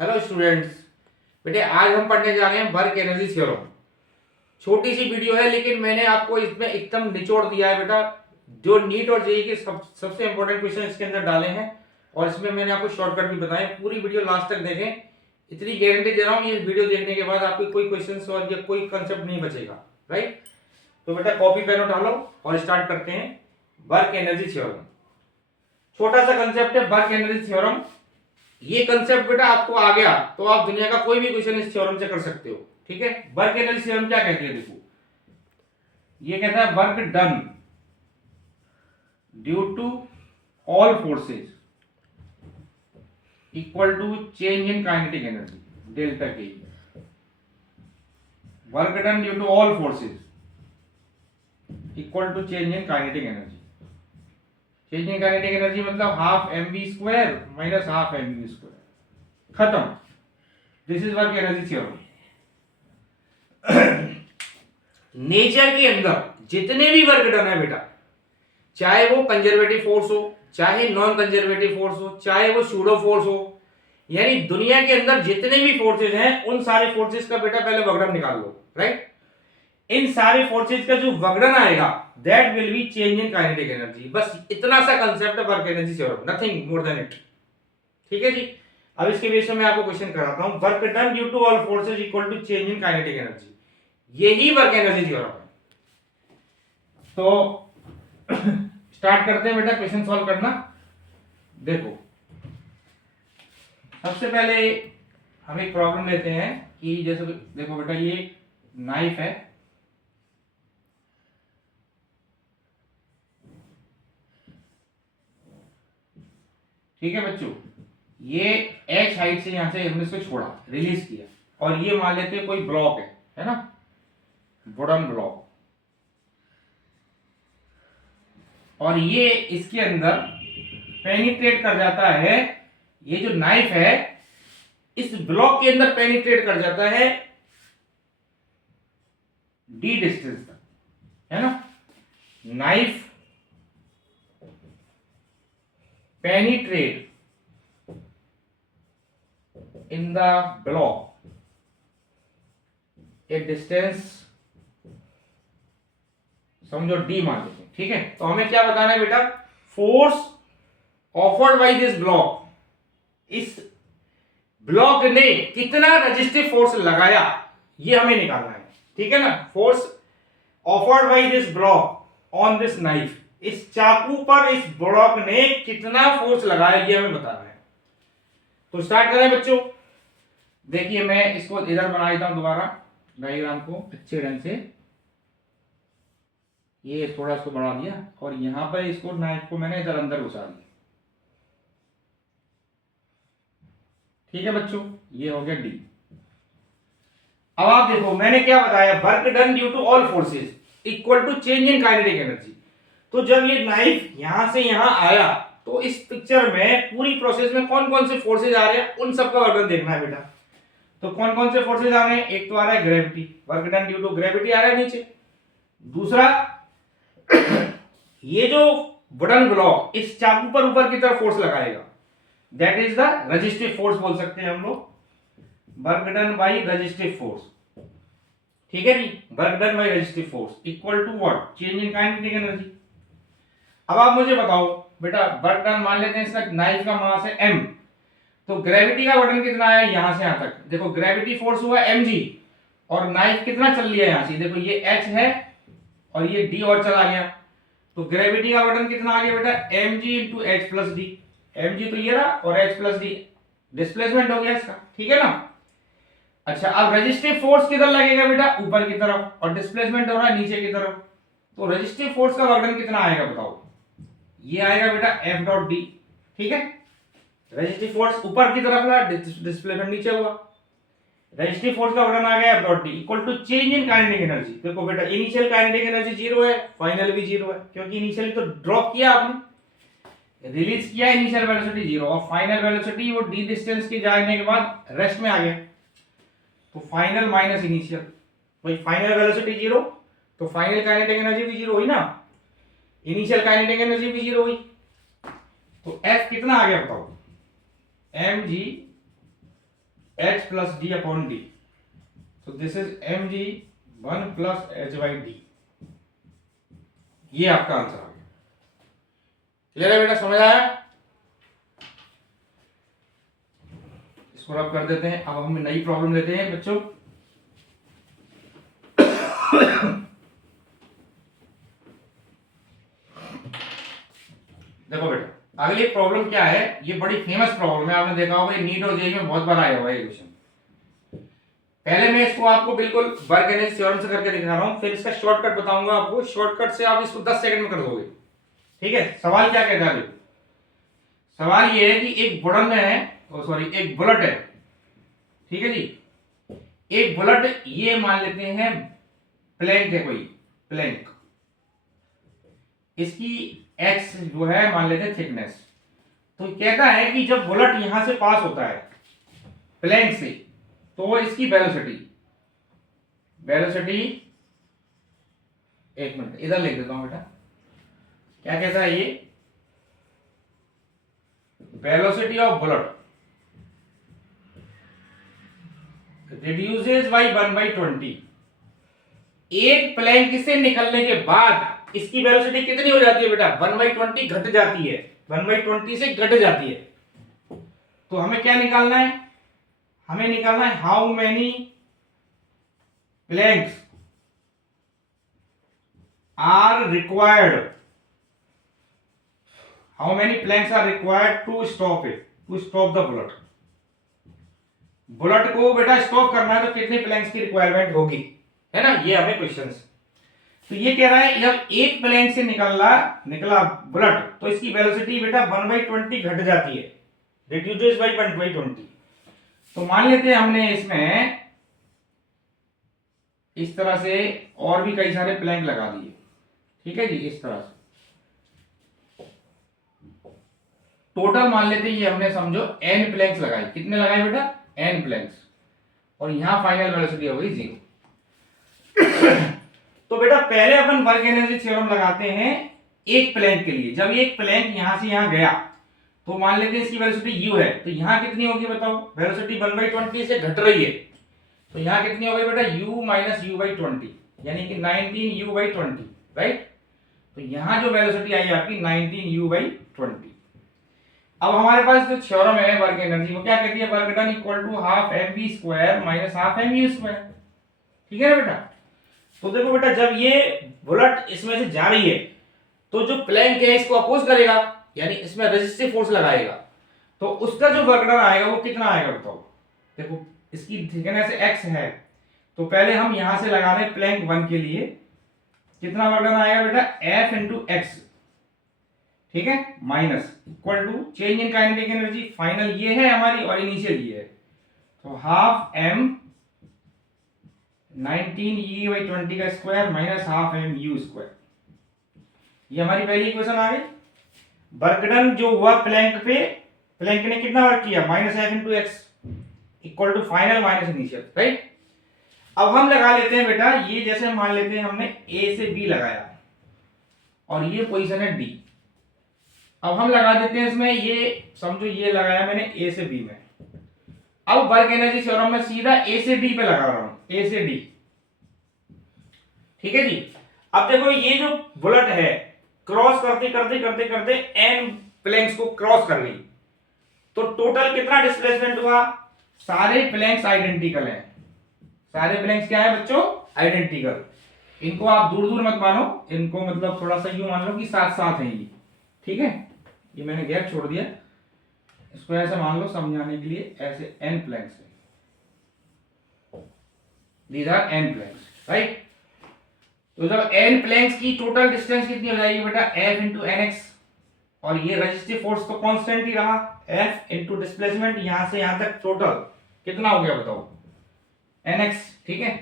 Hello students. बेटे आज हम पढ़ने जा रहे हैं वर्क एनर्जी थ्योरम। छोटी सी वीडियो है लेकिन मैंने आपको इसमें एकदम निचोड़ दिया है बेटा। जो नीट और जेई के सबसे इंपॉर्टेंट क्वेश्चन इसके अंदर डाले हैं और इसमें मैंने आपको शॉर्टकट भी बताए। पूरी वीडियो लास्ट तक देखें, इतनी गारंटी दे रहा हूँ, ये वीडियो देखने के बाद आपको कोई क्वेश्चन सॉल्व या कोई कंसेप्ट नहीं बचेगा। राइट, तो बेटा कॉपी पेन उठा लो और स्टार्ट करते हैं वर्क एनर्जी थ्योरम। छोटा सा कंसेप्ट है वर्क एनर्जी थ्योरम। ये कंसेप्ट बेटा आपको आ गया तो आप दुनिया का कोई भी क्वेश्चन इस थ्योरम से कर सकते हो। ठीक है, वर्क एनर्जी थ्योरम क्या कहते हैं देखो, ये कहता है work done due to all forces equal to change in kinetic energy delta के। Work done due to all forces equal to change in kinetic energy. Change in kinetic energy मतलब half mv square minus half mv square, खत्म। This is work energy theorem. Nature के अंदर जितने भी work done है बेटा, चाहे वो कंजर्वेटिव फोर्स हो, चाहे नॉन कंजर्वेटिव फोर्स हो, चाहे वो सूडो फोर्स हो, यानी दुनिया के अंदर जितने भी फोर्सेस हैं उन सारे फोर्सेस का बेटा पहले वर्कडन निकाल लो। राइट, इन सारे फोर्सेस का जो वर्कडन आएगा that will be change in kinetic energy. बस इतना सा कंसेप्ट है work energy theorem, nothing more than it. ठीक है जी। अब इसके बेस में मैं आपको क्वेश्चन कराता हूं, work done due to all forces equal to change in kinetic energy, यही वर्क एनर्जी थ्योरम है। तो स्टार्ट करते हैं बेटा क्वेश्चन सॉल्व करना। देखो सबसे पहले हम एक प्रॉब्लम लेते हैं कि जैसे देखो बेटा ये नाइफ है, ठीक है बच्चों, ये h हाइट से यहां से हमने इसको छोड़ा, रिलीज किया, और ये मान लेते हैं कोई ब्लॉक है ना, वुडन ब्लॉक, और ये इसके अंदर पेनिट्रेट कर जाता है। ये जो नाइफ है इस ब्लॉक के अंदर पेनिट्रेट कर जाता है d डिस्टेंस तक, है ना। Knife penetrate in the block A distance, समझो d मान लेते हैं। ठीक है, तो हमें क्या बताना है बेटा, force offered by this block, इस ब्लॉक ने कितना रेजिस्टिव फोर्स लगाया ये हमें निकालना है। ठीक है ना, force offered by this block on this knife, इस चाकू पर इस ब्लॉक ने कितना फोर्स लगाया ये हमें बताना है। तो स्टार्ट करें बच्चों। देखिए मैं इसको इधर बना देता हूं दोबारा डायग्राम को अच्छे ढंग से, ये थोड़ा इसको बढ़ा दिया और यहां पर इसको नाइफ को मैंने इधर अंदर घुसा दिया। ठीक है बच्चों, ये हो गया डी। अब आप देखो मैंने क्या बताया, work done due to all forces equal to change in kinetic energy. तो जब ये नाइफ यहां से यहां आया तो इस पिक्चर में पूरी प्रोसेस में कौन कौन से फोर्सेज आ रहे हैं उन सबका वर्क देखना है बेटा। तो कौन कौन से फोर्सेज आ रहे हैं, एक तो आ रहा है gravity, work done due to gravity आ रहा है नीचे। दूसरा ये जो वुडन ब्लॉक इस चाकू पर ऊपर की तरफ फोर्स लगाएगा, that is the resistive force बोल सकते हैं हम लोग, work done by resistive force. ठीक है जी, work done by resistive force equal to what, change in kinetic energy. अब आप मुझे बताओ बेटा, वर्क डन मान लेते हैं इसका नाइफ का मास है m, तो ग्रेविटी का वजन कितना है यहां से यहां तक, देखो ग्रेविटी फोर्स हुआ mg, और नाइफ कितना चल लिया यहां से, देखो ये h है और ये d और चला गया, तो ग्रेविटी का वजन कितना आ गया बेटा, mg into h plus D. mg तो ये रहा और h प्लस डी डिस्प्लेसमेंट हो गया इसका। ठीक है ना। अच्छा अब रेजिस्टिव फोर्स किधर लगेगा बेटा, ऊपर की तरफ, और डिस्प्लेसमेंट हो रहा है नीचे की तरफ, तो रेजिस्टिव फोर्स का वजन कितना आएगा बताओ, ये आएगा बेटा F डॉट डी। ठीक है, रेजिस्टिव फोर्स ऊपर की तरफ था, डिस्प्लेसमेंट नीचे हुआ, रेजिस्टिव फोर्स का वजन आ गया F dot D equal to change in kinetic energy. देखो बेटा इनिशियल काइनेटिक एनर्जी जीरो है, फाइनल भी जीरो है, क्योंकि इनिशियली तो ड्रॉप किया आपने, रिलीज किया, इनिशियल वेलोसिटी जीरो और फाइनल वेलोसिटी वो डी डिस्टेंस के जाने के बाद रेस्ट में आ गया, तो फाइनल माइनस इनिशियल, भाई फाइनल वेलोसिटी जीरो तो फाइनल काइनेटिक एनर्जी भी जीरो हुई ना, इनिशियल काइनेटिक एनर्जी भी जीरो हुई, तो F कितना आ गया बताओ, mg H plus D upon D, तो this is M G 1 plus H by D. ये आपका आंसर आ गया। क्लियर है बेटा, समझ आया? इसको रब कर देते हैं। अब हम नई प्रॉब्लम लेते हैं बच्चों। देखो बेटा, अगली प्रॉब्लम क्या है, ये बड़ी फेमस प्रॉब्लम है, आपने देखा होगा, नीट और जेईई में बहुत बार आया हुआ है ये क्वेश्चन। पहले मैं इसको आपको बिल्कुल वर्क एनर्जी थ्योरम से करके दिखा रहा हूं, फिर इसका शॉर्टकट बताऊंगा आपको। शॉर्टकट से आप इसको 10 सेकंड में कर दोगे। ठीक है, सवाल क्या कहता है? सवाल ये है कि एक बुड़न है, सॉरी एक बुलेट है, ठीक है जी, एक बुलेट, ये मान लेते हैं प्लैंक है, कोई प्लैंक, इसकी एक्स जो है मान लेते हैं थिकनेस। तो कहता है कि जब बुलेट यहां से पास होता है प्लैंक से, तो इसकी वेलोसिटी, एक मिनट इधर लिख देता हूं बेटा, क्या कहता है ये, velocity of bullet reduces by 1/20। एक प्लैंक से निकलने के बाद इसकी वेलोसिटी कितनी हो जाती है बेटा? 1/20 घट जाती है, 1/20 से घट जाती है। तो हमें क्या निकालना है? हमें निकालना है how many planks are required, how many planks are required to stop it, to stop the bullet. Bullet को बेटा स्टॉप करना है तो कितने प्लैंक्स की रिक्वायरमेंट होगी, है ना? ये हमें क्वेश्चन। तो ये कह रहा है जब एक प्लैंक से निकला बुलेट, तो इसकी वेलोसिटी बेटा 1/20 घट जाती है, रिड्यूसेस बाई 1/20। तो मान लेते हैं हमने इसमें इस तरह से और भी कई सारे प्लैंक लगा दिए, ठीक है जी, इस तरह से टोटल मान लेते हैं ये हमने समझो n प्लैंक्स लगाए। कितने लगाए बेटा? n प्लैंक्स, और यहां फाइनल वेलोसिटी हो गई 0। तो बेटा पहले अपन वर्क एनर्जी थ्योरम लगाते हैं एक प्लैंक के लिए। जब एक प्लैंक यहां से यहां गया, तो मान लेते हैं इसकी वेलोसिटी u है, तो यहां कितनी होगी बताओ? वेलोसिटी 1/20 से घट रही है, तो यहां कितनी हो गई बेटा? u माइनस u/20, यानी कि 19u/20, राइट? तो यहां जो वेलोसिटी आई आपकी 19u/20। अब हमारे पास जो थ्योरम है वर्क एनर्जी, वो क्या कहती है? Work done equal to half mv² minus half mu²। ठीक है ना बेटा? तो देखो बेटा, जब ये बुलेट इसमें से जा रही है, तो जो प्लैंक है इसको अपोज करेगा, यानी इसमें रेजिस्टिव फोर्स लगाएगा, तो उसका जो वर्क डन आएगा वो कितना आएगा बताओ? देखो इसकी थिकनेस x है, तो पहले हम यहां से लगा रहे हैं प्लैंक 1 के लिए, कितना वर्क डन आएगा बेटा? F इंटू एक्स, ठीक है, minus equal to change in kinetic energy, final ये है हमारी और इनिशियल ये है, तो हाफ m 19e/20 का स्क्वायर माइनस हाफ mu²। ये हमारी पहली इक्वेशन आ गई। वर्क डन जो हुआ प्लैंक पे, प्लैंक ने कितना वर्क किया? -f into X equal to final minus initial, right? अब हम लगा लेते हैं बेटा, ये जैसे मान लेते हैं हमने a से b लगाया और ये पोजीशन है d। अब हम लगा देते हैं इसमें, ये समझो ये लगाया मैंने a से b में। अब वर्क एनर्जी थ्योरम में सीधा a से d पे लगा रहा हूं, a से d, ठीक है जी। अब देखो ये जो बुलेट है क्रॉस करते करते करते करते n प्लैंक्स को क्रॉस कर गई, तो टोटल कितना डिस्प्लेसमेंट हुआ? सारे प्लैंक्स आइडेंटिकल हैं, सारे प्लैंक्स क्या है बच्चों? आइडेंटिकल। इनको आप दूर दूर मत मानो, इनको मतलब थोड़ा सा यूं मान लो कि साथ साथ हैं ये, ठीक है? ये मैंने गैप छोड़ दिया, इसको ऐसे मान लो समझाने के लिए, ऐसे n प्लैंक्स है, these are n planks, right? तो जब n प्लैंक्स की टोटल डिस्टेंस कितनी हो जाएगी बेटा? f इंटू nx, और ये रेजिस्टिव फोर्स तो कांस्टेंट ही रहा, f इंटू डिस्प्लेसमेंट यहां से यहां तक टोटल कितना हो गया बताओ? nx, ठीक है?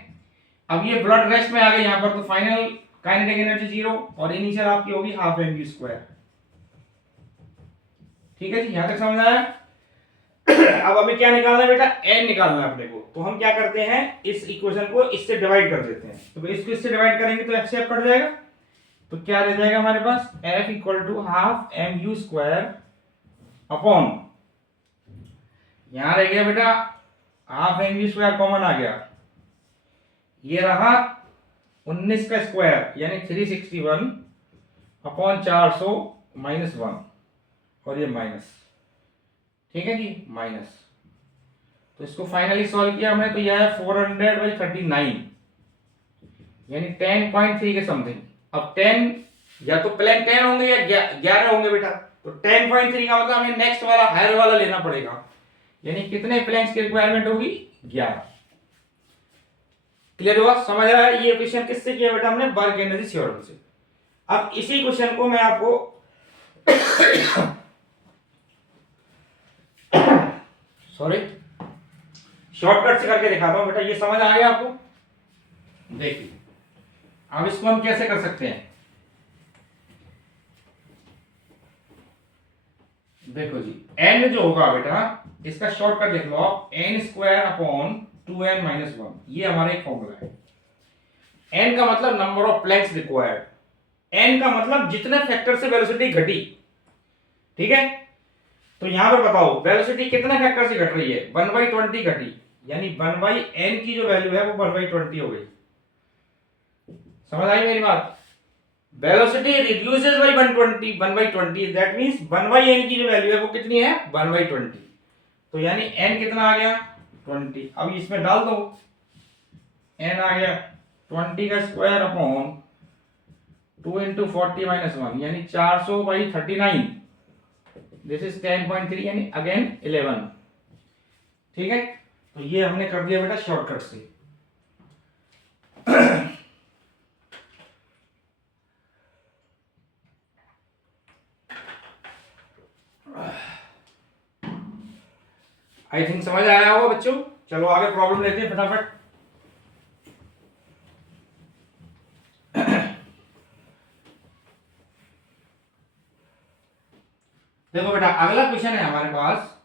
अब ये ब्लड रेस्ट में आ गई यहां पर, तो फाइनल काइनेटिक एनर्जी 0 और इनिशियल आपकी होगी हाफ mv²। ठीक है जी, यहां तक समझ आया? अब हमें क्या निकालना है बेटा? n निकालना है अपने को। तो हम क्या करते हैं, इस इक्वेशन को इससे डिवाइड कर देते हैं। तो इसको इससे डिवाइड करेंगे तो f से f कट जाएगा, तो क्या रह जाएगा हमारे पास? f equal to half mu² upon, यहां रह गया बेटा half M V square common आ गया, ये रहा 19 का स्क्वायर यानी 361 अपॉन 400 माइनस 1 और ये माइनस, ठीक है जी, माइनस। तो इसको फाइनली सॉल्व किया हमने तो यह है 400/39 यानी 10.3 के समथिंग। अब 10 या तो प्लेन 10 होंगे या 11 होंगे बेटा, तो 10.3 का मतलब हमें नेक्स्ट वाला हायर वाला लेना पड़ेगा, यानी कितने प्लेन्स की रिक्वायरमेंट होगी, 11। क्लियर हुआ, समझ आया? ये क्वेश्चन किससे किया बेटा हमने, वर्क एनर्जी थ्योरम से। अब इसी क्वेश्चन को मैं आपको सॉरी शॉर्टकट से करके दिखाता हूं बेटा, ये समझ आ गया आपको? देखिए अब इसको हम कैसे कर सकते हैं, देखो जी, n जो होगा बेटा इसका शॉर्टकट देख लो आप, n स्क्वायर अपॉन 2n-1, ये हमारा एक फॉर्मूला है। n का मतलब number of Planck's required, n का मतलब जितने फैक्टर से वेलोसिटी घटी, ठीक है? तो यहां पर बताओ वेलोसिटी कितने फैक्टर से घट रही है, 1/20 घटी, यानी 1/n की जो वैल्यू है वो 1/20 हो गई। समझ आई मेरी बात? Velocity reduces by 1/20, that means 1/n की जो वैल्यू है वो कितनी है, 1/20। तो यानी n कितना आ गया, 20। अब इसमें डाल दो, n आ गया 20 का स्क्वायर अपॉन 2 × 40-1 यानी 400/39, दिस इज 10.3 यानी अगेन 11, ठीक है? तो ये हमने कर दिया बेटा शॉर्टकट से। आई थिंक समझ आया होगा बच्चों। चलो आगे प्रॉब्लम लेते हैं फटाफट। देखो बेटा अगला क्वेश्चन है हमारे पास,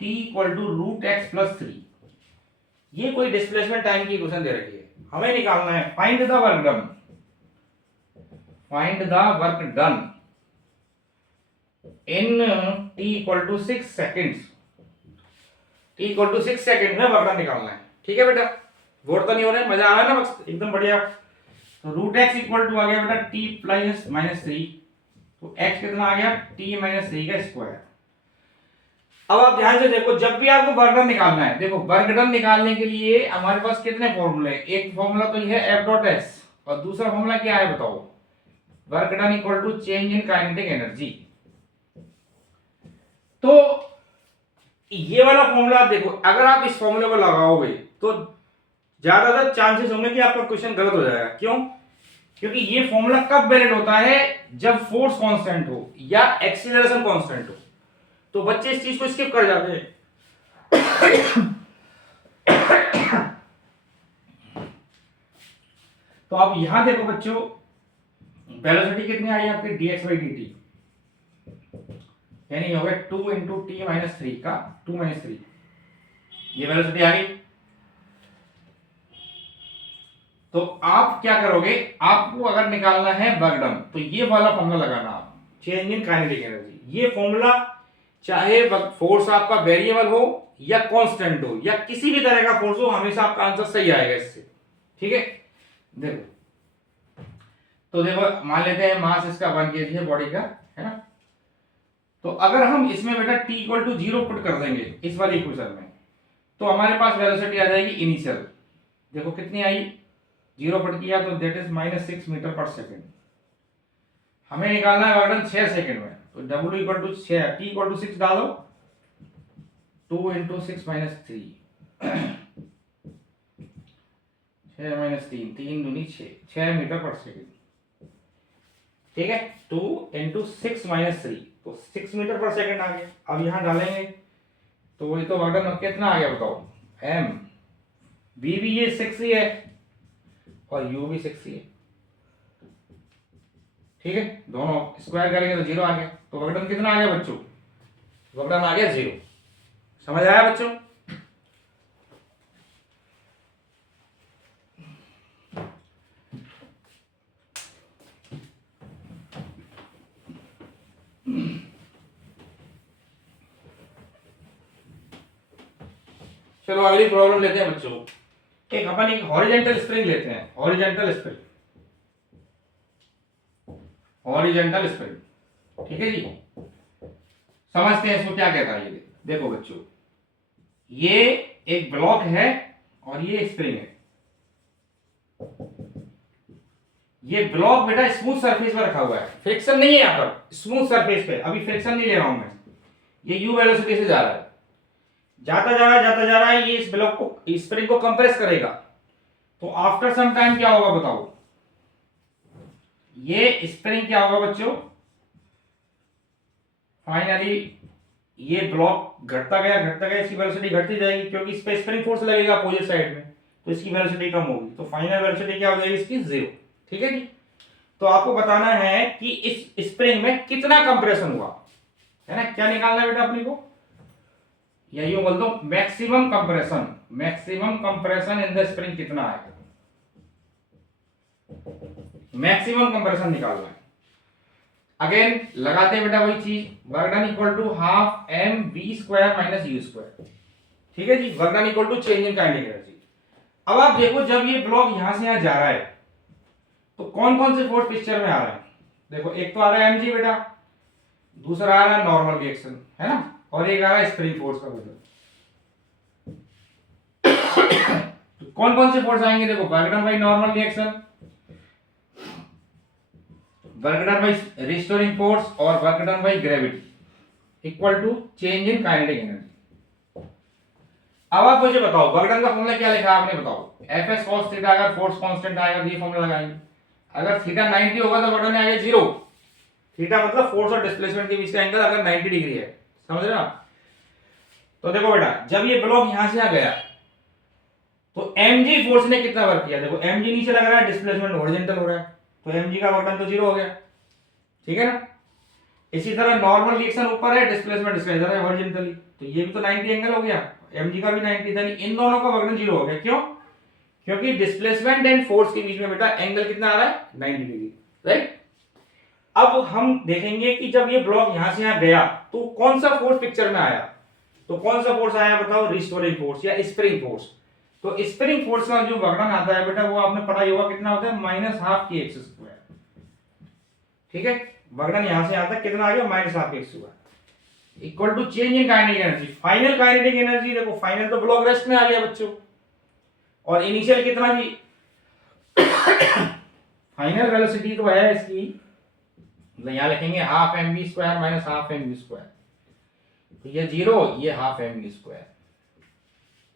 t = √x+3। ये कोई डिस्प्लेसमेंट टाइम की क्वेश्चन दे रखी है, हमें निकालना है find the work done, find the work done in t = 6 seconds, t = 6 second में वर्क डन निकालना है, ठीक है बेटा? बोर तो नहीं हो रहा है, मजा आ रहा है ना, बस एकदम बढ़िया। तो √x = आ गया बेटा t + -3, तो x कितना आ गया, t - 3 का स्क्वायर। अब आप ध्यान से देखो, जब भी आपको वर्क डन निकालना है, देखो वर्क डन निकालने के लिए हमारे पास कितने फॉर्मूले हैं, एक फॉर्मूला तो ये है F.S और दूसरा फॉर्मूला क्या है बताओ, work done = change in kinetic energy. तो ये वाला फॉर्मूला देखो, अगर आप इस फॉर्मूले को लगाओगे तो ज्यादातर चांसेस होंगे कि आपका क्वेश्चन गलत हो जाएगा। क्यों? क्योंकि ये फॉर्मूला कब वैलिड होता है, जब फोर्स कांस्टेंट हो या एक्सीलरेशन कांस्टेंट हो। तो बच्चे इस चीज को स्किप कर जाते हैं। तो आप यहां देखो बच्चों, वेलोसिटी कितनी आई आपकी, dx/dt, यानी हो गया 2 × t - 3 का 2 - 3, ये वेलोसिटी आ गई। तो आप क्या करोगे, आपको अगर निकालना है वर्क डन तो ये वाला फॉर्मूला लगाना आप, चेंज इन काइनेटिक एनर्जी। ये फॉर्मूला चाहे फोर्स आपका वेरिएबल हो या कांस्टेंट हो या किसी भी तरह का फोर्स हो, हमेशा आपका आंसर सही आएगा इससे, ठीक है? देखो तो देखो मान लेते हैं मास इसका 1 kg है बॉडी का, है ना? तो अगर हम इसमें बेटा t = 0 पुट कर देंगे इस वाली इक्वेशन में, तो हमारे पास वेलोसिटी आ जाएगी इनिशियल, देखो कितनी आई, 0 पुट किया तो दैट इज -6 मीटर/सेकंड। हमें निकालना है वर्क डन 6 सेकंड में, तो W = 6, t = 6 डालो, 2 × 6 - 3, 6 - 3, 3 दूनी 6, 6 मीटर/सेकंड, ठीक है? 2 × 6 - 3, तो 6 मीटर/सेकंड आ गया। अब यहां डालेंगे तो वही तो वर्क डन कितना आ गया बताओ, m, b भी ये 6 ही है और u भी 6 ही है, ठीक है? दोनों स्क्वायर करेंगे तो 0 आ गया। तो वर्क डन कितना आ गया बच्चों, वर्क डन आ गया 0। समझ आया बच्चों? चलो अगली प्रॉब्लम लेते हैं बच्चों। एक अपन एक हॉरिजॉन्टल स्प्रिंग लेते हैं, हॉरिजॉन्टल स्प्रिंग, हॉरिजॉन्टल स्प्रिंग, ठीक है जी। समझते हैं इसको क्या कहता है ये। देखो बच्चों, ये एक ब्लॉक है और ये स्प्रिंग है। ये ब्लॉक बेटा स्मूथ सरफेस पर रखा हुआ है, फ्रिक्शन नहीं है यहां पर, स्मूथ सरफेस पे। अभी फ्रिक्शन नहीं ले रहा हूं मैं, ये यू वेलोसिटी से जा रहा है, जाता जा रहा है। ये इस ब्लॉक को, स्प्रिंग को कंप्रेस करेगा। तो आफ्टर सम टाइम क्या होगा बताओ, ये स्प्रिंग क्या होगा बच्चों, फाइनली ये ब्लॉक घटता गया, इसकी वेलोसिटी घटती जाएगी, क्योंकि इस पे स्प्रिंग फोर्स लगेगा अपोजिट साइड में, तो इसकी वेलोसिटी कम होगी। तो फाइनल वेलोसिटी क्या हो जाएगी इसकी, 0। ठीक है जी। तो आपको बताना है कि इस स्प्रिंग में कितना कंप्रेशन हुआ, है ना। क्या निकालना है बेटा अपने को, या यूं बोल दो maximum compression, maximum compression in the spring कितना है, मैक्सिमम कंप्रेशन निकालना है। अगेन लगाते हैं बेटा वही चीज, work done equal to half M B square minus U square. ठीक है जी, work done equal to change in kinetic energy. अब आप देखो, जब ये ब्लॉक यहां से यहां जा रहा है तो कौन कौन से फोर्स पिक्चर में आ रहे हैं। देखो, एक तो आ रहा है एमजी बेटा, दूसरा आ रहा है नॉर्मल रिएक्शन, है ना, और एक आ रहा है स्प्रिंग फोर्स का मतलब। तो कौन कौन से फोर्स आएंगे, देखो work done by normal reaction, work done by restoring force और work done by gravity equal to change in kinetic energy. अब आप मुझे बताओ, वर्क डन का फॉर्मूला क्या लिखा आपने, बताओ। एफ एस कॉस थीटा, अगर फोर्स कांस्टेंट आएगा तो ये फॉर्मूला लगाएंगे। अगर थीटा 90 होगा तो वर्क डन आएगा 0। थीटा मतलब फोर्स और डिस्प्लेसमेंट के बीच का एंगल अगर 90 डिग्री है, समझ रहे हो आप। तो देखो बेटा, जब ये ब्लॉक यहां से आ गया तो mg फोर्स ने कितना वर्क किया, देखो mg नीचे लग रहा है, डिस्प्लेसमेंट हॉरिजॉन्टल हो रहा है, तो mg का वर्क डन तो 0 हो गया, ठीक है ना। इसी तरह नॉर्मल रिएक्शन ऊपर है, डिस्प्लेसमेंट इसका इधर है हॉरिजॉन्टली, तो ये भी तो 90 एंगल हो गया, mg का भी 90 था, इन दोनों का वर्क डन 0 हो गया। क्यों, क्योंकि डिस्प्लेसमेंट एंड फोर्स के बीच में बेटा एंगल कितना आ रहा है, 90 डिग्री, राइट। अब हम देखेंगे कि जब ये ब्लॉक यहां से यहां गया तो कौन सा फोर्स पिक्चर में आया। तो कौन सा फोर्स आया बताओ, रिस्टोरिंग फोर्स या स्प्रिंग फोर्स। तो स्प्रिंग फोर्स का जो वर्क डन आता है बेटा, वो आपने पढ़ा ही होगा, कितना होता है, -12 kx स्क्वायर। ठीक है, वर्क डन यहां से आता है, कितना आ गया, -12 kx square equal to change in kinetic energy. Final kinetic energy देखो, फाइनल तो ब्लॉक रेस्ट में आ गया बच्चों, और इनिशियल कितना जी, फाइनल वेलोसिटी तो है इसकी, यहां लिखेंगे half M V square minus half M V square, तो ये 0, ये हाफ एम वी स्क्वायर,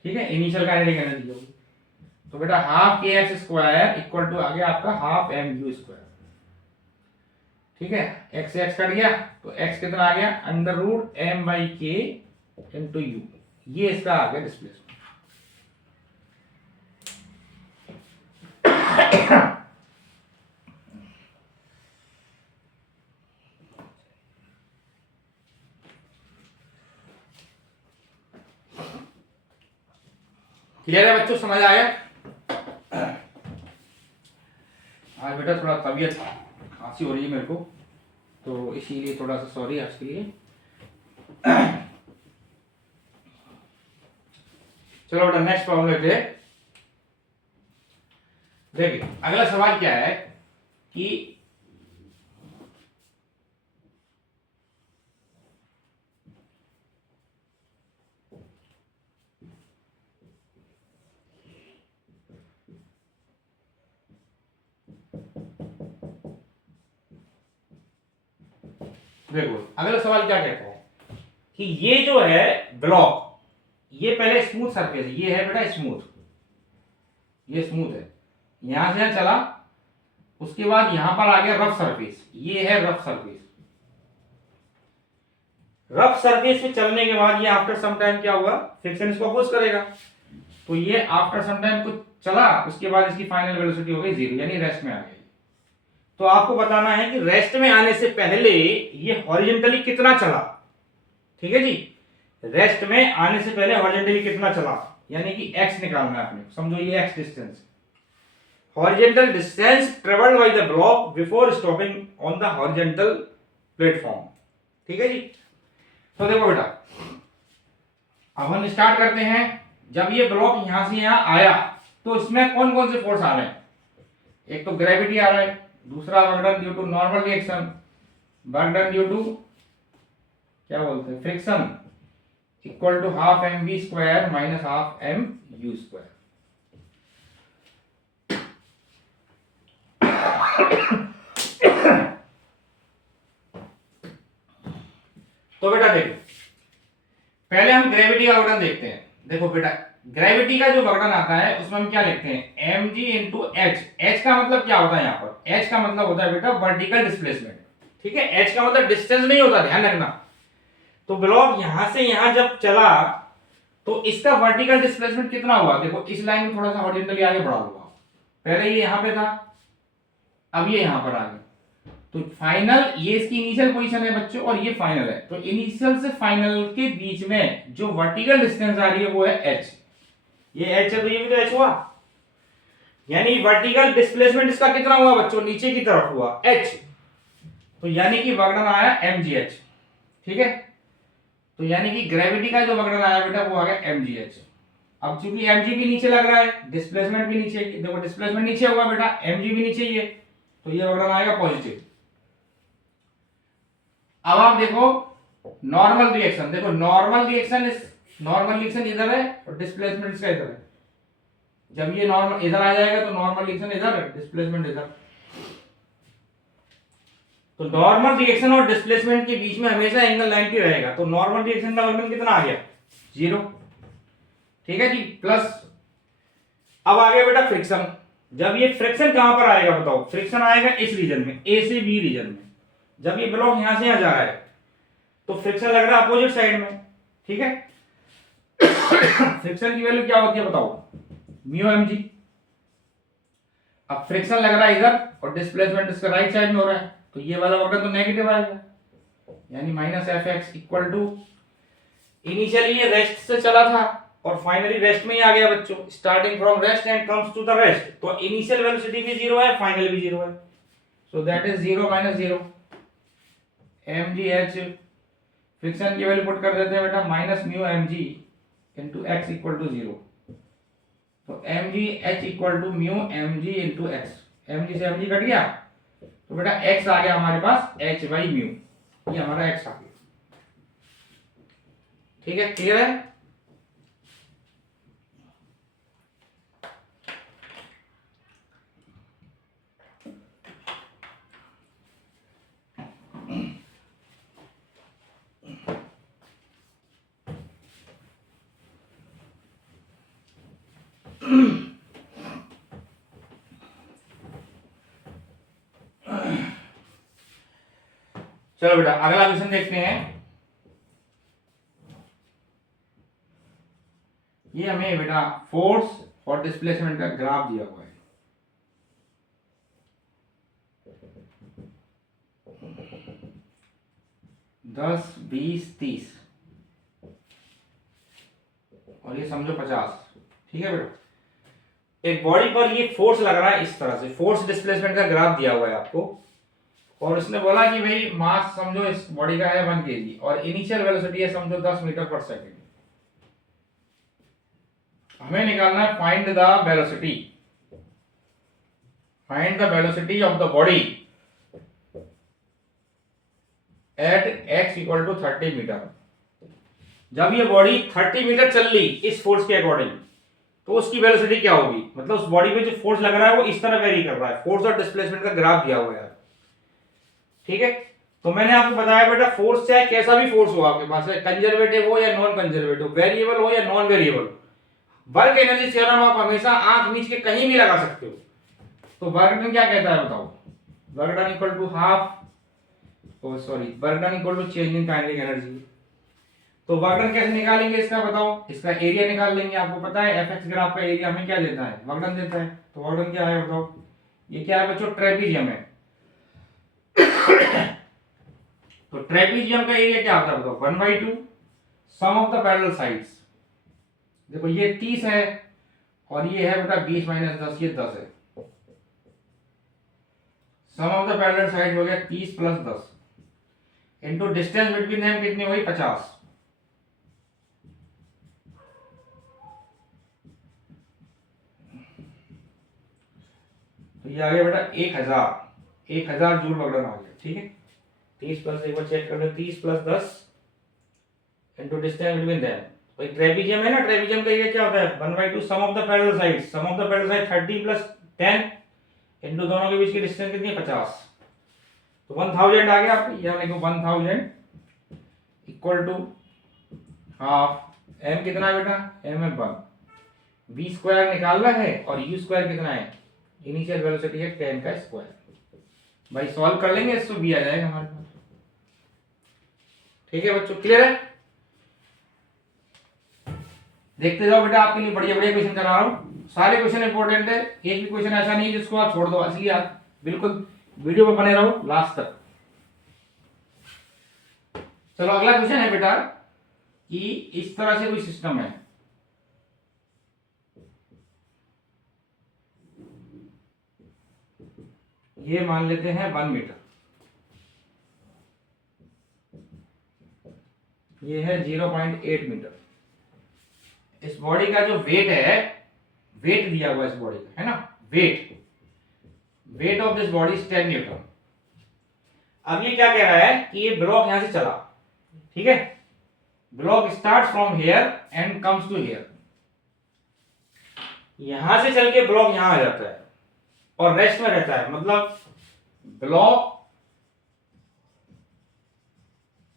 ठीक है, इनिशियल काइनेटिक एनर्जी होगी। तो बेटा हाफ के एक्स स्क्वायर इक्वल टू आ गया आपका हाफ एम यू स्क्वायर, ठीक है। एक्स से एक्स कट गया तो एक्स कितना आ गया, √m/k इंटू यू, ये इसका आ गया डिस्प्लेसमेंट। क्लियर है बच्चों, समझ आया। आज बेटा थोड़ा तबीयत खांसी हो रही है मेरे को, तो इसीलिए थोड़ा सा सॉरी आज के लिए। चलो बेटा नेक्स्ट प्रॉब्लम लेते हैं। देखिए अगला सवाल क्या है कि देखो अगला सवाल क्या कहता है कि ये जो है ब्लॉक, ये पहले स्मूथ सरफेस है, ये है बेटा स्मूथ, ये स्मूथ है, यहां से यहां चला, उसके बाद यहां पर आ गया रफ सरफेस, ये है रफ सरफेस। रफ सरफेस पे चलने के बाद ये आफ्टर सम टाइम क्या होगा, फ्रिक्शन इसको अपोज करेगा, तो ये आफ्टर सम टाइम कुछ चला, उसके बाद इसकी फाइनल वेलोसिटी हो गई 0, यानी रेस्ट में आ गई। तो आपको बताना है कि रेस्ट में आने से पहले ये हॉरिजॉन्टली कितना चला, ठीक है जी। रेस्ट में आने से पहले हॉरिजॉन्टली कितना चला, यानी कि x निकालना है आपने, समझो ये x distance, horizontal distance travelled by the block before stopping on the horizontal platform, ठीक है जी। तो देखो बेटा, अब हम स्टार्ट करते हैं जब ये ब्लॉक यहां से यहां आया तो इसमें कौन कौन से फोर्स आ रहे हैं? एक तो ग्रेविटी आ रहा है, दूसरा work done due to normal reaction, work done due to क्या बोलते हैं friction, equal to half M V square minus half M U square. तो बेटा देखो, पहले हम ग्रेविटी का वर्कडन देखते हैं। देखो बेटा, ग्रेविटी का जो वर्कडन आता है उसमें हम क्या लिखते हैं, M G into H. H का मतलब क्या होता है यहाँ पर? एच का मतलब होता है बेटा वर्टिकल डिस्प्लेसमेंट। ठीक है, एच का मतलब डिस्टेंस नहीं होता, ध्यान रखना। तो ब्लॉक यहां से यहां जब चला तो इसका वर्टिकल डिस्प्लेसमेंट कितना हुआ? देखो इस लाइन में थोड़ा सा हॉरिजॉन्टली आगे बढ़ा हुआ, पहले ये यहां पे था, अब ये यहां पर आ गया। तो फाइनल, ये इसकी इनिशियल पोजीशन है बच्चों और ये फाइनल है। तो इनिशियल से फाइनल के बीच में जो वर्टिकल डिस्टेंस आ रही है वो है एच। ये एच है तो ये भी तो एच हुआ, यानी वर्टिकल डिस्प्लेसमेंट इसका कितना हुआ बच्चों? नीचे की तरफ हुआ, एच। तो यानी कि वर्कडन आया एम जी एच। ठीक है, तो यानी कि ग्रेविटी का जो वर्कडन आया बेटा वो आ गया एम जी एच। अब चूंकि एम जी भी नीचे लग रहा है, डिस्प्लेसमेंट भी नीचे, देखो डिस्प्लेसमेंट नीचे हुआ बेटा, एम जी भी नीचे ही है, तो ये वर्कडन आएगा पॉजिटिव। अब आप देखो नॉर्मल रिएक्शन, देखो नॉर्मल रिएक्शन इधर है और डिस्प्लेसमेंट इसका इधर है। जब ये नॉर्मल इधर आ जाएगा तो नॉर्मल रिएक्शन इधर, डिस्प्लेसमेंट इधर। तो नॉर्मल रिएक्शन और डिस्प्लेसमेंट के बीच में हमेशा एंगल 90 रहेगा। तो नॉर्मल रिएक्शन का वर्कडन कितना आ गया? 0। ठीक है जी, प्लस अब आ गया बेटा फ्रिक्शन। जब ये फ्रिक्शन कहां पर आएगा बताओ? फ्रिक्शन आएगा इस रीजन में, ए से बी रीजन में। जब ये ब्लॉक यहां से यहां जा रहा है तो फ्रिक्शन लग रहा है अपोजिट साइड में। ठीक है, फ्रिक्शन की वैल्यू क्या होती है बताओ? Mu M G. अब फ्रिक्शन लग रहा है इधर और डिस्प्लेसमेंट इसका राइट साइड में हो रहा है, तो ये वाला वर्कडन तो नेगेटिव आएगा, यानी minus F X equal to, initially ये रेस्ट से चला था और फाइनली रेस्ट में ही आ गया बच्चों। Starting from rest and comes to the rest, तो इनिशियल वेलोसिटी भी 0 है, फाइनल भी 0 है। So that is 0 minus 0 M G H. Friction की वैल्यू पुट कर देते हैं बेटा, minus mu M G into X equal to 0। तो M G H equal to mu M G into X. M G से M जी cut गया तो बेटा एक्स आ गया हमारे पास एच बाई म्यू, ये हमारा एक्स आ गया। ठीक है, क्लियर है? चलो बेटा अगला क्वेश्चन देखते हैं। ये हमें बेटा फोर्स और डिस्प्लेसमेंट का ग्राफ दिया हुआ है। दस, 20, 30 और ये समझो 50। ठीक है बेटा, एक बॉडी पर ये फोर्स लग रहा है इस तरह से, फोर्स डिस्प्लेसमेंट का ग्राफ दिया हुआ है आपको, और उसने बोला कि भाई मास समझो इस बॉडी का है 1 kg और इनिशियल वेलोसिटी है समझो 10 मीटर पर सेकंड। हमें निकालना है find the velocity, find the velocity of the body at x equal to 30 metre. जब ये बॉडी 30 मीटर चल रही इस फोर्स के अकॉर्डिंग तो उसकी वेलोसिटी क्या होगी? मतलब उस बॉडी पे जो फोर्स लग रहा है वो इस तरह वेरी कर रहा है, फोर्स और डिस्प्लेसमेंट का ग्राफ दिया हुआ है। ठीक है, तो मैंने आपको बताया बेटा फोर्स चाहे कैसा भी फोर्स हो आपके पास, कंजर्वेटिव हो या नॉन कंजर्वेटिव, वेरिएबल हो या non variable, work energy theorem आप हमेशा आंख नीच के कहीं भी लगा सकते हो। तो वर्क डन क्या कहता है बताओ? Work done equal to half, work done equal to change in kinetic energy. तो वर्क डन कैसे निकालेंगे इसका बताओ? इसका एरिया निकाल लेंगे। आपको पता है एफ एक्स ग्राफ का एरिया हमें क्या देता है? वर्क डन देता है। तो वर्क डन क्या है बताओ? ये क्या है बच्चों? ट्रेपीजियम है। तो ट्रेपीजियम का एरिया क्या होता है बताओ? 1/2 sum of the parallel sides. देखो ये 30 है और ये है बेटा 20 माइनस 10, ये 10 है। सम ऑफ द पैरेलल साइड हो गया 30 plus 10 into distance between them कितनी हुई? 50। ये आ गया बेटा 1000 जूल वर्क डन आ गया। ठीक है, 30 प्लस, एक बार चेक कर लो, 30 plus 10 into distance between them. भाई ट्रेपीजियम है ना, ट्रेपीजियम का एरिया क्या होता है 1/2 sum of the parallel sides, sum of the parallel side 30 plus 10 into दोनों के बीच की डिस्टेंस कितनी है 50, तो 1000 आ गया आपको। यहाँ लिखो 1000 इक्वल टू हाफ, m कितना है बेटा, m है 1, v स्क्वायर निकालना है और u स्क्वायर कितना है, इनिशियल वेलोसिटी है 10 का स्क्वायर। भाई सॉल्व कर लेंगे इसको, भी आ जाएगा हमारे पास। ठीक है बच्चों, क्लियर है? देखते जाओ बेटा, आपके लिए बढ़िया बढ़िया क्वेश्चन करा रहा हूँ, सारे क्वेश्चन इंपॉर्टेंट है, एक भी क्वेश्चन ऐसा नहीं है जिसको आप छोड़ दो, इसलिए आप बिल्कुल वीडियो पर बने रहो लास्ट तक। चलो अगला क्वेश्चन है बेटा कि इस तरह से कोई सिस्टम है, ये मान लेते हैं 1 मीटर, ये है 0.8 मीटर। इस बॉडी का जो वेट है, वेट दिया हुआ इस बॉडी का है ना, weight of this body is 10 Newton. अब ये क्या कह रहा है कि ये ब्लॉक यहां से चला, ठीक है, block start from here and comes to here, यहां से चल के ब्लॉक यहां आ जाता है और रेस्ट में रहता है, मतलब block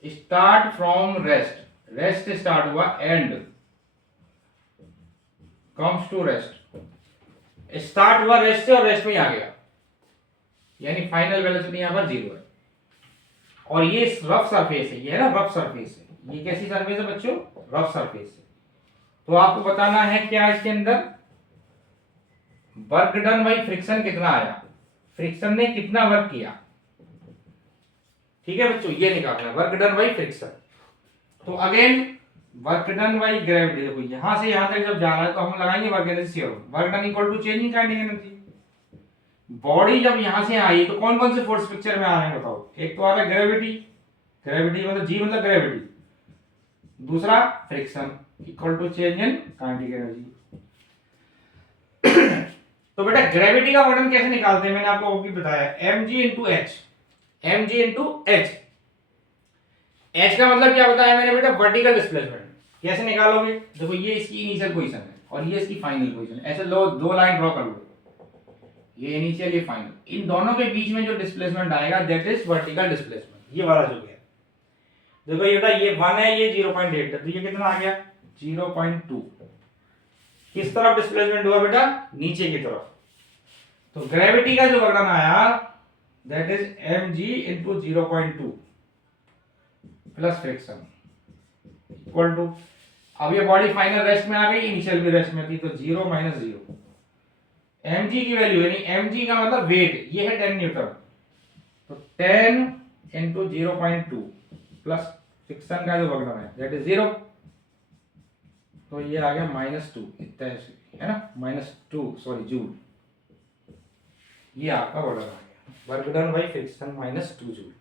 start from rest start हुआ and comes to rest, start हुआ रेस्ट से और रेस्ट में आ गया, यानी फाइनल वेलोसिटी यहां पर 0 है। और ये रफ सरफेस है, ये है ना रफ सरफेस है, ये कैसी सरफेस है बच्चों, रफ सरफेस है। तो आपको बताना है क्या इसके अंदर वर्क डन बाई फ्रिक्शन कितना आया, फ्रिक्शन ने कितना वर्क किया। ठीक है बच्चों, ये निकालना है वर्क डन बाई फ्रिक्शन। तो again work done by gravity, देखो यहां से यहां तक जब जा रहा है तो हम लगाएंगे work energy theorem, work done equal to changing kinetic energy. Body जब यहां से आई तो कौन कौन से फोर्स पिक्चर में आ रहे हैं बताओ, एक तो आ रहा है ग्रेविटी, ग्रेविटी मतलब जी मतलब ग्रेविटी, दूसरा friction equal to change in kinetic energy. तो बेटा ग्रेविटी का वर्णन कैसे निकालते हैं, मैंने आपको वो भी बताया, mg into H, mg into H. H का मतलब क्या बताया मैंने बेटा, वर्टिकल डिस्प्लेसमेंट। कैसे निकालोगे, देखो ये इसकी इनिशियल पोजीशन है और ये इसकी फाइनल पोजीशन है, ऐसे लो दो लाइन ड्रॉ कर लो, ये इनिशियल ये फाइनल, इन दोनों के बीच में जो डिस्प्लेसमेंट आएगा दैट इज वर्टिकल डिस्प्लेसमेंट, ये वाला जो गया। देखो ये बेटा ये 1 है, ये 0.8 है, तो ये कितना आ गया 0.2। किस तरफ डिस्प्लेसमेंट हुआ बेटा, नीचे की तरफ। तो ग्रेविटी का जो वर्णन आया that is mg into 0.2 plus friction equal to, अब ये बॉडी फाइनल रेस्ट में आ गई, इनिशियल भी रेस्ट में थी, तो 0 माइनस 0, mg की वैल्यू यानी mg का मतलब वेट, ये है 10 न्यूटन, तो 10 इंटू 0.2 प्लस फ्रिक्शन का जो वर्णन है दैट इज 0, तो ये आ गया -2, इतना है ना, -2 सॉरी जूल, ये आपका वर्णन आ गया, work done by friction -2 joule.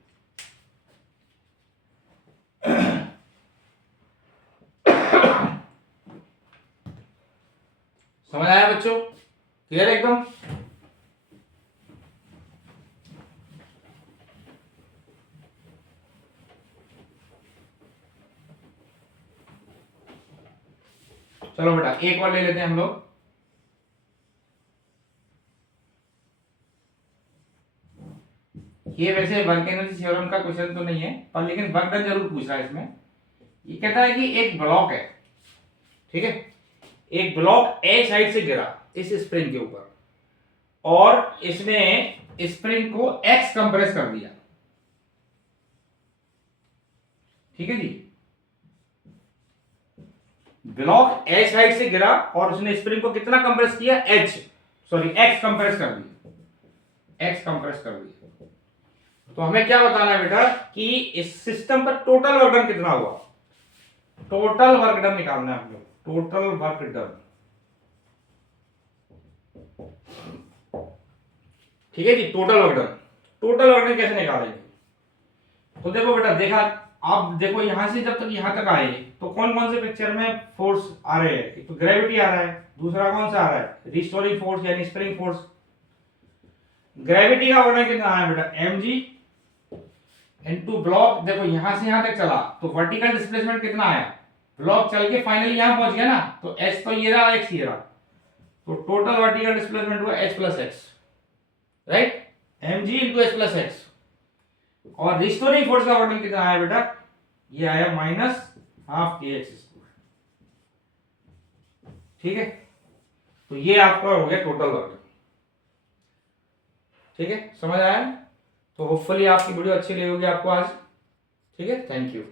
समझ आया बच्चों, क्लियर एकदम? चलो बेटा एक और ले लेते हैं हम लोग, ये वैसे वर्क एनर्जी थ्योरम का क्वेश्चन तो नहीं है पर लेकिन वर्क डन जरूर पूछ रहा है इसमें। ये कहता है कि एक ब्लॉक है, ठीक है, एक ब्लॉक ए साइड से गिरा इस स्प्रिंग के ऊपर और इसने स्प्रिंग को एक्स कंप्रेस कर दिया, ठीक है जी, ब्लॉक ए साइड से गिरा और उसने स्प्रिंग को कितना कंप्रेस किया, एक्स कंप्रेस कर दिया, एक्स कंप्रेस कर दिया। तो हमें क्या बताना है बेटा कि इस सिस्टम पर टोटल वर्क डन कितना हुआ, टोटल वर्क डन निकालना है हम लोग, टोटल वर्क डन, ठीक है जी, total work done. Total work done कैसे निकालेंगे, तो देखो बेटा देखा, आप देखो यहां से जब तक यहां तक आए तो कौन कौन से पिक्चर में फोर्स आ रहे हैं, एक तो ग्रेविटी आ रहा है, दूसरा कौन सा आ रहा है, रिस्टोरिंग फोर्स यानी स्प्रिंग फोर्स, ग्रेविटी का वर्डन कितना आया बेटा, mg इनटू ब्लॉक, देखो यहां से यहां तक चला तो वर्टिकल डिस्प्लेसमेंट कितना आया, ब्लॉक चल के फाइनली यहां पहुंच गया ना, तो h तो ये रहा, x ये रहा, तो टोटल वर्टिकल डिस्प्लेसमेंट हुआ h plus x, right, mg into h plus x. और रिस्टोरिंग फोर्स का वर्डन कितना आया बेटा, ये आया माइनस हाफ के एक्स स्क्वायर। ठीक है, तो ये आपका हो गया टोटल वर्क। ठीक है, समझ आया? तो होपफुली आपकी वीडियो अच्छी लगी होगी आपको आज। ठीक है, थैंक यू।